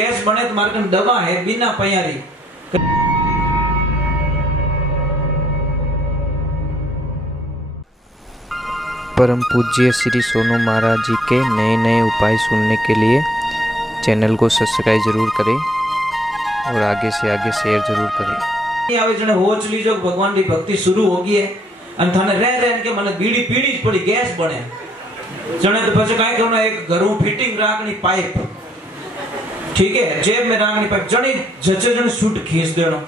Gas बने तो market दवा है बिना पयारी। परम पूज्य श्री सोनू महाराज जी के नए नए उपाय सुनने के लिए चैनल को सब्सक्राइब जरूर करें और आगे से आगे शेयर जरूर करें। आवे जने होच लीजो भगवान की भक्ति शुरू होगी है अन थाने रह के मने बीड़ी पीड़ी ज पड़ी गैस बने जने तो પછી કાઈ કરનો એક ઘરું ફિટિંગ રાખની પાઇપ ठीक है जेब में રાખની પાઇપ જણી જજે જણ શૂટ खींच देनो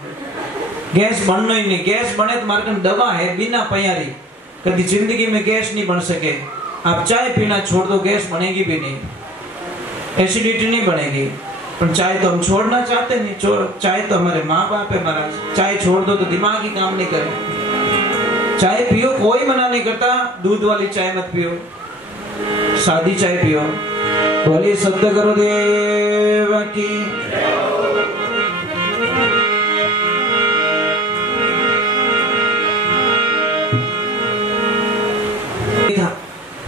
गैस बननो ही नहीं। गैस बने तो मार्केट दवा है बिना पयारी। कभी जिंदगी में गैस नहीं बन सके। आप चाय पीना छोड़ दो गैस बनेगी भी नहीं, एसिडिटी नहीं बनेगी। पर चाय तो हम छोड़ना चाहते नहीं। चाय तो हमारे माँ बाप है महाराज। चाय छोड़ दो तो दिमाग ही काम नहीं करे। चाय पियो, कोई मना नहीं करता। दूध वाली चाय मत पियो, सादी चाय पियो। बोलिए सत्य करो देव की।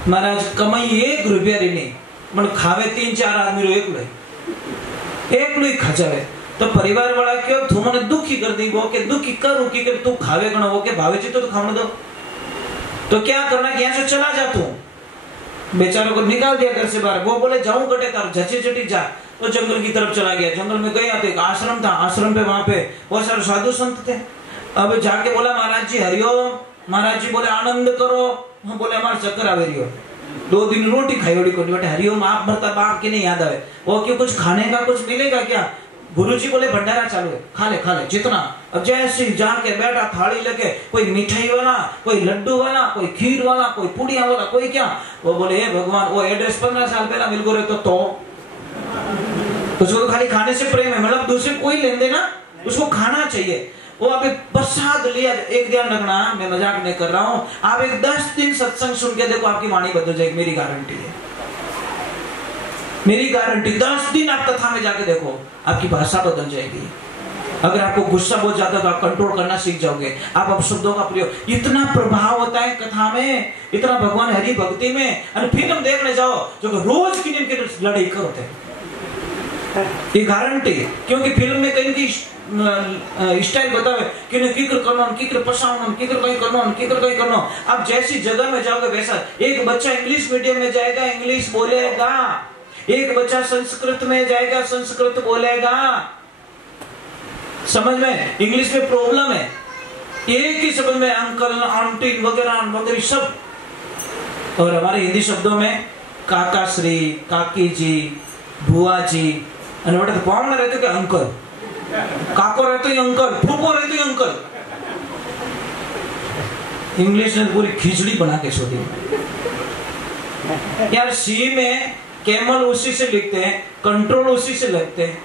महाराज कमाई 1 रुपया री नहीं मन खावे 3-4 आदमी रो एक ही खचावे तो परिवार वाला क्यों तू मने दुखी कर दी वो के दुखी करूं कि तू खावे गणो वो के भावे जी तो खाने दो। तो क्या करना कि यहाँ से चला जा तू, बेचारों को निकाल दिया घर से बाहर। वो बोले जाऊं कटे तार झची झटी जा। तो जंगल की तरफ चला गया। जंगल में गया तो एक आश्रम था। आश्रम पे वहां पे बहुत सारे साधु संत थे। अब जाके बोला महाराज जी हरिओम। महाराज जी बोले आनंद करो। हम बोले हमारे चक्कर आवे रियो। 2 दिन रोटी खाई ओडी कोटी बेटे हरिओम आप भरता बाप की नहीं याद आवे। वो क्यों कुछ खाने का कुछ मिलेगा क्या? गुरुजी बोले भंडारा चालू है, खा ले जितना। अब जैसे जाके बैठा थाली लेके, कोई मिठाई वाला, कोई लड्डू वाला, कोई खीर वाला, कोई पुड़िया वाला, कोई क्या। वो बोले हे भगवान वो एड्रेस 15 साल पहला मिल गो रहे तो उसको तो खाली खाने से प्रेम है। मतलब दूसरे कोई लेन देना उसको खाना चाहिए। वो अभी प्रसाद लिया। एक ध्यान रखना मैं मजाक नहीं कर रहा हूँ। आप एक 10 दिन सत्संग सुन के देखो आपकी वाणी बदल जाएगी, मेरी गारंटी है। मेरी गारंटी 10 दिन आप कथा में जाके देखो आपकी भाषा बदल जाएगी। अगर आपको गुस्सा बहुत ज्यादा तो आप कंट्रोल करना सीख जाओगे। आप अपशब्दों का प्रयोग, इतना प्रभाव होता है कथा में, इतना भगवान हरि भक्ति में। और फिल्म देखने जाओ जो रोज की लड़ाई करते हैं, ये गारंटी। क्योंकि फिल्म में कहीं की स्टाइल बतावे कि किकर करना, किकर पसावना, किकर कहीं करना, किकर कहीं करना। आप जैसी जगह में जाओगे वैसा। एक बच्चा इंग्लिश मीडियम में जाएगा, इंग्लिश बोलेगा। एक बच्चा संस्कृत में जाएगा, संस्कृत बोलेगा। समझ में? इंग्लिश में प्रॉब्लम है। एक ही शब्द में अंकल, आंटी वगैरह वगैरह सब। और हमारे हिंदी शब्दों में काका श्री, काकी जी, बुआ जी, अनवट तो पावना रहते कि अंकल, काको रहते ही अंकल, फूफो रहते ही अंकल। इंग्लिश ने पूरी खिचड़ी बना के छोड़ी यार। सी में कैमल उसी से लिखते हैं, कंट्रोल उसी से लिखते हैं।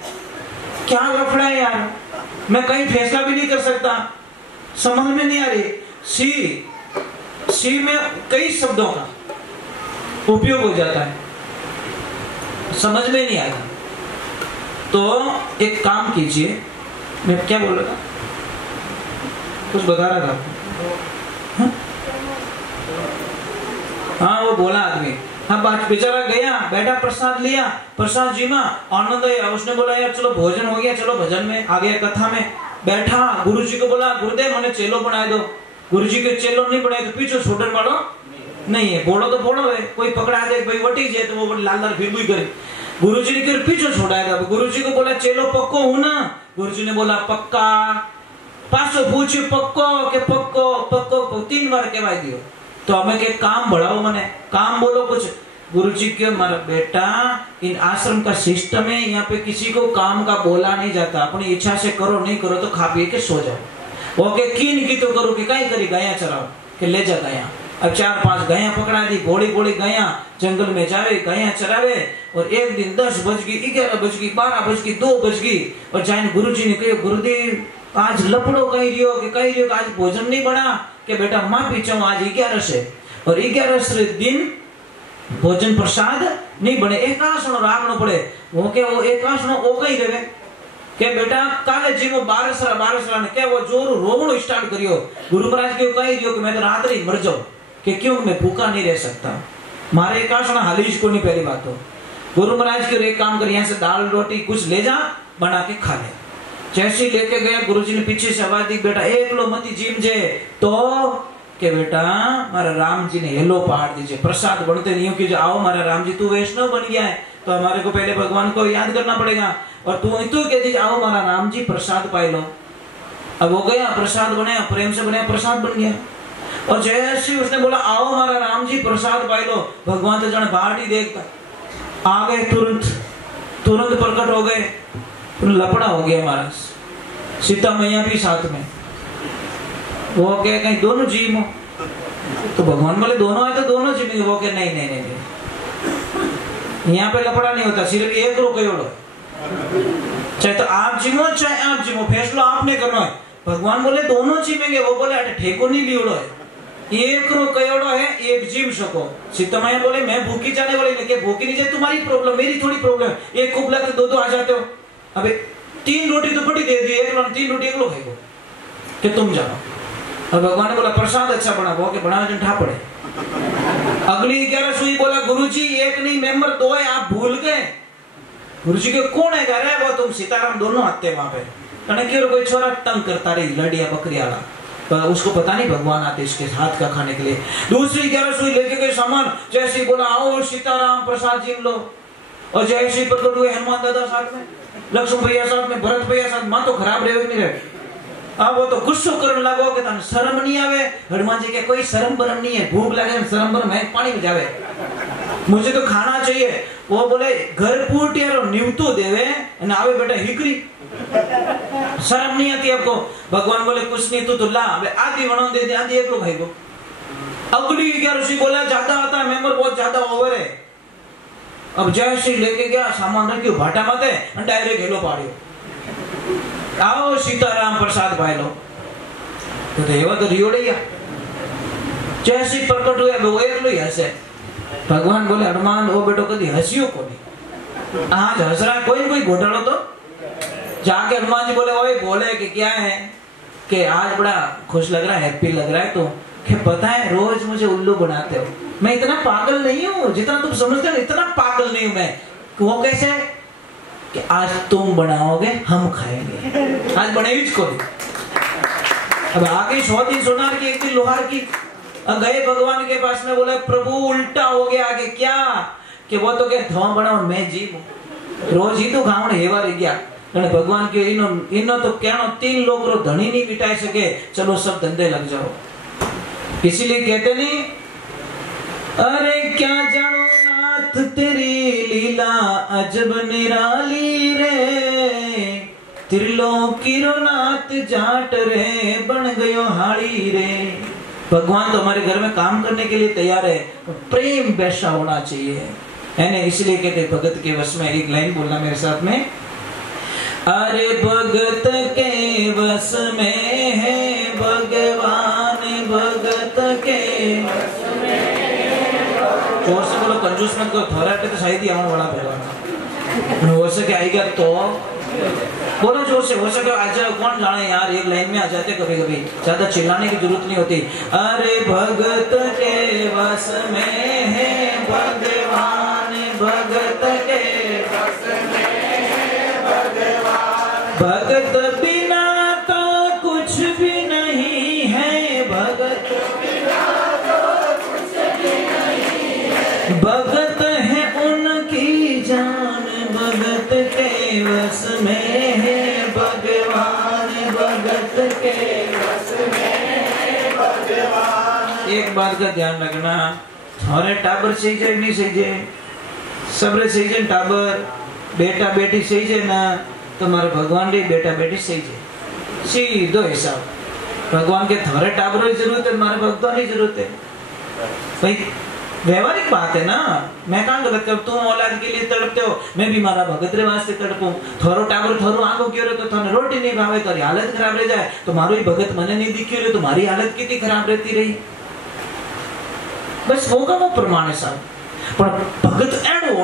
क्या लफड़ा है यार, मैं कहीं फैसला भी नहीं कर सकता। समझ में नहीं आ रही। सी में कई शब्दों का उपयोग हो जाता है, समझ में नहीं आएगा। तो एक काम कीजिए। मैं क्या बोल रहा था, कुछ बता रहा था। हाँ वो बोला आदमी। हाँ बेचारा गया, बैठा, प्रसाद लिया। प्रसाद जी में आनंद आया। उसने बोला यार चलो भोजन हो गया, चलो भजन में आ गया, कथा में बैठा। गुरुजी को बोला गुरुदेव मैंने चेलो बना दो। गुरुजी के चेलो नहीं बनाए तो पीछे छोड़ने वालों नहीं है। बोलो तो बोलो है, कोई पकड़ा दे भाई वटी जाए तो वो लाल लाल फिर भी करे। गुरुजी ने फिर पीछे छोड़ाएगा। गुरुजी को बोला चेलो पक्को हूं ना। गुरुजी ने बोला पक्का। पासो पूछे पक्को के पक्को पक्को 3 बार कहवा दियो। तो हमें के काम बढ़ाओ, मने काम बोलो कुछ। गुरुजी के मारा बेटा इन आश्रम का सिस्टम है, यहाँ पे किसी को काम का बोला नहीं जाता। अपनी इच्छा से करो, नहीं करो तो खा पी के सो जाओ। ओके की तो करो कि कहीं करी गाया चराओ के ले जा गाया। अब 4-5 गाया पकड़ा दी, घोड़ी गाया जंगल में जावे, गाया चरावे। और एक दिन 10 बज गई, 11 बज गई, 12 बज गई, 2 बज गई। और जाइन गुरुजी ने कहा गुरुदेव आज लपड़ो कही रियो कि आज भोजन नहीं बना कि बेटा माफी चाहूं, आज 11 से। और 11 दिन भोजन प्रसाद नहीं बने। एकासणो राखनो पड़े। वो के वो एकासणो ओ कही रहे के बेटा काले जी वो 12 ने क्या वो जोर रोवणो स्टार्ट करियो। गुरु महाराज के कही रियो कि मैं तो रात ही मर जाऊं कि क्यों मैं भूखा नहीं रह सकता। मारे एकासणा हालीज को नहीं पहली बात तो गुरु महाराज के एक काम कर, यहाँ से दाल रोटी कुछ ले जा, बना के खा ले। जैसे ही लेके गया, गुरुजी ने पीछे से आवाज दी, बेटा एक लो मती जीम जे तो के बेटा मारा राम जी ने हेलो पहाड़ दीजिए, प्रसाद बनते नहीं हो कि जो आओ मारा राम जी, तू वैष्णव बन गया है तो हमारे को पहले भगवान को याद करना पड़ेगा, और तू कह दीजिए आओ मारा राम जी प्रसाद पाई लो। अब हो गया, प्रसाद बनाया, प्रेम से बनाया, प्रसाद बन गया। और जैसे उसने बोला आओ हमारा राम जी प्रसाद पाई लो, भगवान तो जाने बाट ही देखता, आ गए, तुरंत प्रकट हो गए, लपड़ा हो गया महाराज। सीता मैया भी साथ में, वो कहे कहीं दोनों जीव हो, तो भगवान बोले दोनों है तो दोनों जीव, वो कहे नहीं नहीं नहीं, यहाँ पे लपड़ा नहीं होता, सिर्फ एक रो कयोड़ो, चाहे तो आप जीवो चाहे आप जीवो, फैसला आपने करना है। भगवान बोले दोनों जीवेंगे, वो बोले अरे ठेको नहीं लियोड़ो है, एक रो कयोड़ो है, एक जीव सको। सीता मैया बोले मैं भूखी जाने वाली नहीं, भूखी नहीं जाए तुम्हारी प्रॉब्लम, मेरी थोड़ी प्रॉब्लम, एक कुबला तो दो आ जाते हो। अबे 3 रोटी तो बड़ी दे दी, एक लो 3 रोटी एक लो खाएगो कि तुम जानो। और भगवान ने बोला प्रसाद अच्छा बना, वो के बना जंठा पड़े। अगली 11 सुई बोला गुरुजी एक नहीं मेंबर 2 है, आप भूल गए। गुरुजी के कौन है, कह रहे वो तुम सीताराम दोनों आते वहां पे, क्यों कोई छोरा तंग करता रही लड़िया बकरिया, पर उसको पता नहीं भगवान आते इसके हाथ का खाने के लिए। दूसरी 11 सुई लेके गए सामान, जैसे बोला आओ सीताराम प्रसाद जीम लो, और जैसे प्रकट हुए हनुमान दादा साथ में, लक्ष्मण भैया साथ में, भरत भैया साथ, मां तो खराब रहे नहीं रहे। अब वो तो गुस्सो करने लगो कि तने शर्म नहीं आवे। हनुमान जी के कोई शर्म बरम नहीं है, भूख लगे शर्म बरम है, पानी में जावे, मुझे तो खाना चाहिए। वो बोले घर पूटियारो न्यूतो देवे न आवे बेटा हिकरी, शर्म नहीं आती आपको। भगवान बोले कुछ नहीं, तू तो ला आधी बना दे दे, आधी एक लो भाई को। अगली 11 सी बोला ज्यादा आता है, मेंबर बहुत ज्यादा ओवर है। अब जैसे लेके गया सामान रख भाटा माते डायरेक्ट हेलो पाड़ियो, आओ सीताराम प्रसाद पाई लो, तो एवा तो रियोड़िया। जैसे प्रकट हुए वो एक लो हसे। भगवान बोले हनुमान वो बेटो कभी हंसियो को नहीं, आज हंस रहा है कोई घोटालो तो। जाके हनुमान जी बोले ओए बोले कि क्या है, कि आज बड़ा खुश लग रहा है, हैप्पी लग रहा है, तो क्या पता है रोज मुझे उल्लू बनाते हो, मैं इतना पागल नहीं हूँ जितना तुम समझते हो, इतना पागल नहीं हूँ मैं। वो कैसे कि आज तुम बनाओगे हम खाएंगे, आज बनेगी इसको। अब आगे 100 दिन सोनार की 1 दिन लोहार की। गए भगवान के पास में, बोले प्रभु उल्टा हो गया आगे, क्या कि वो तो क्या धुआं बनाओ मैं जीव, रोज ही तो खावण हेवा रह गया। भगवान के इनो तो क्या 3 लोग रो धनी नहीं मिटाई सके, चलो सब धंधे लग जाओ। इसीलिए कहते नहीं अरे क्या जानो नाथ तेरी लीला अजब निराली रे, त्रिलोकी रो नाथ जाट रे बन गयो हाड़ी रे। भगवान तो हमारे घर में काम करने के लिए तैयार है, प्रेम वैसा होना चाहिए, है ना। इसलिए कहते भगत के वश में, एक लाइन बोलना मेरे साथ में, अरे भगत के वश में है भगवान, भगत के जोर से बोलो, कंजूस मत करो, थोड़ा तो शायद ही आने वाला भगवान हो सके आएगा तो बोलो जोर से, हो सके आज कौन जाने यार, एक लाइन में आ जाते कभी कभी, ज्यादा चिल्लाने की जरूरत नहीं होती। अरे भगत के वश में है भगवान, भगत के वश में है भगवान, भगत बिना तो कुछ भी नहीं है, भगत बिना तो कुछ भी नहीं है, भगत है उनकी जान, भगत के वश में है भगवान, भगत के वश में है भगवान। एक बात का ध्यान रखना, हमारे टाबर सही जाए नहीं सही जाए, सबरे सही जाए, टाबर बेटा बेटी सही जाए ना, तुम्हारे भगवान रे बेटा बेटी सही जाए, सीधो हिसाब। भगवान के थारे टाबरों की जरूरत है, हमारे भक्तों की जरूरत है भाई, व्यवहारिक बात है ना। मैं कहाँ गलत कर, तुम औलाद के लिए तड़पते हो, मैं भी मारा भगत रे वास्ते तड़पूं। थोरो टाबर थोरो आंखों क्यों रे, तो थाने रोटी नहीं भावे, तारी हालत खराब रह जाए, तो मारो ही भगत मने नहीं दिखी रे, तुम्हारी हालत कितनी खराब रहती रही। बस होगा वो प्रमाण है साहब, पर भगत एडो